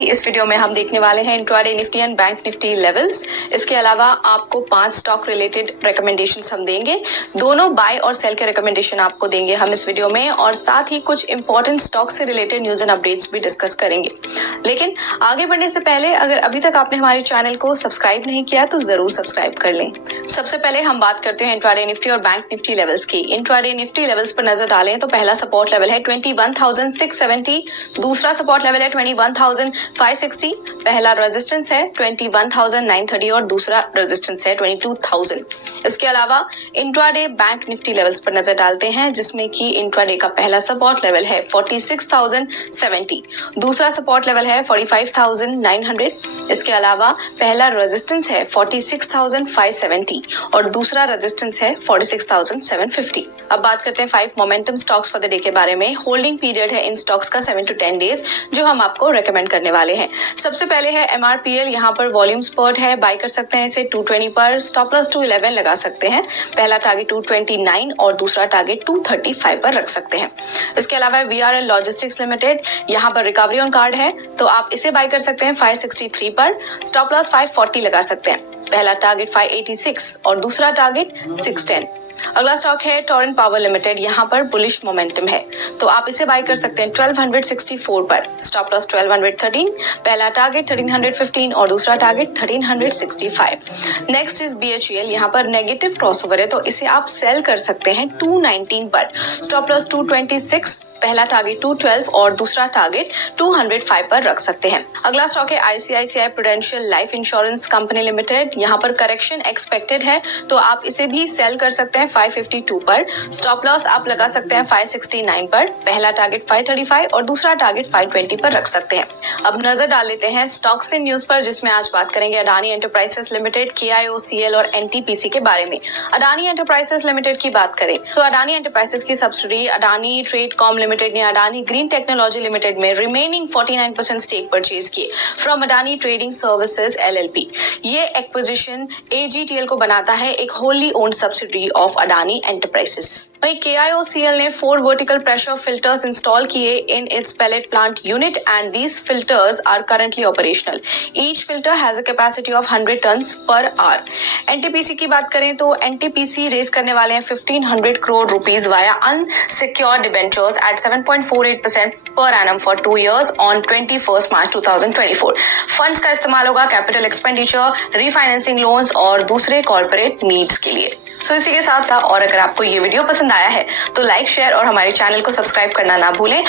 इस वीडियो में हम देखने वाले हैं intraday Nifty and bank Nifty levels. इसके अलावा आपको 5 स्टॉक रिलेटेड रिकमेंडेशंस हम देंगे। दोनों बाय और सेल के रिकमेंडेशन आपको देंगे हम इस वीडियो में, और साथ ही कुछ इंपॉर्टेंट स्टॉक से रिलेटेड न्यूज एंड अपडेट्स भी डिस्कस करेंगे। लेकिन आगे बढ़ने से पहले अगर अभी तक आपने हमारे चैनल को सब्सक्राइब नहीं किया तो जरूर सब्सक्राइब कर लें। सबसे पहले हम बात करते हैं इंट्राडे निफ्टी और बैंक निफ्टी लेवल्स की। इंट्राडे निफ्टी लेवल्स पर नजर डालें तो पहला सपोर्ट लेवल है 21,670, दूसरा सपोर्ट लेवल है 21,560, पहला रेजिस्टेंस है 21,930 और दूसरा रेजिस्टेंस है 22,000। इसके अलावा इंट्राडे बैंक निफ्टी लेवल्स पर नजर डालते हैं, जिसमें कि इंट्राडे का पहला सपोर्ट लेवल है 46,070, दूसरा सपोर्ट लेवल है 45,900। इसके अलावा पहला रेजिस्टेंस है 46,570 और दूसरा रेजिस्टेंस है 46,750। अब बात करते हैं 5 momentum stocks for the day के बारे में। होल्डिंग पीरियड है इन स्टॉक्स का 7 to 10 डेज, जो हम आपको रेकमेंड करने वाले हैं। सबसे पहले है MRPL। यहाँ पर वॉल्यूम स्पर्ट है, बाय कर सकते हैं इसे 220 पर, स्टॉप लॉस 211 लगा सकते हैं। पहला टारगेट 229 और दूसरा टारगेट 235 पर रख सकते हैं। इसके अलावा VRL लॉजिस्टिक्स लिमिटेड, यहाँ पर रिकवरी ऑन कार्ड है तो आप इसे बाय कर सकते हैं 563 पर, स्टॉप लॉस 540 लगा सकते हैं। पहला टारगेट 586 और दूसरा टारगेट 610। अगला स्टॉक है टोरेंट पावर लिमिटेड। यहाँ पर बुलिश मोमेंटम है तो आप इसे बाय कर सकते हैं 1264 पर, स्टॉप लॉस 1213, पहला टारगेट 1315 और दूसरा टारगेट 1365। Next is BHEL। यहाँ पर नेगेटिव क्रॉसओवर है तो इसे आप सेल कर सकते हैं 219 पर, स्टॉप लॉस 226, पहला टारगेट 212 और दूसरा टारगेट 205 पर रख सकते हैं। अगला स्टॉक है ICICI prudential life insurance company limited. यहाँ पर करेक्शन एक्सपेक्टेड है तो आप इसे भी सेल कर सकते हैं 552 पर, स्टॉप लॉस आप लगा सकते हैं 569 पर, पहला टारगेट 535 और दूसरा टारगेट 520 पर रख सकते हैं। अब नजर डाल लेते हैं स्टॉक्स इन न्यूज पर, जिसमें आज बात करेंगे अडानी एंटरप्राइजेस लिमिटेड, KIOCL और NTPC के बारे में। अडानी एंटरप्राइजेस लिमिटेड की बात करें तो अडानी एंटरप्राइजेस की सब्सिडी अडानी ट्रेडकॉम लिमिटेड ने अडानी ग्रीन टेक्नोलॉजी लिमिटेड में रिमेनिंग 49% स्टेक परचेज किए from Adani trading services LLP। ये एक्विजिशन AGTL को बनाता है एक wholly owned subsidy of Adani enterprises. वहीं KIOCL ने 4 वर्टिकल प्रेशर फिल्टर्स इंस्टॉल किए in its pellet plant unit and these filters are currently operational. Each filter has a capacity of 100 tons per hour. NTPC की बात करें तो NTPC raise करने वाले हैं 1500 crore rupees via unsecured debentures at 7.48% per annum for 2 years on 21st March 2024. Funds का इस्तेमाल होगा कैपिटल एक्सपेंडिचर, रीफाइनेंसिंग लोन्स और दूसरे कॉर्पोरेट नीड्स के लिए। सो इसी के साथ और अगर आपको ये वीडियो पसंद आया है तो लाइक, शेयर और हमारे चैनल को सब्सक्राइब करना ना भूलें।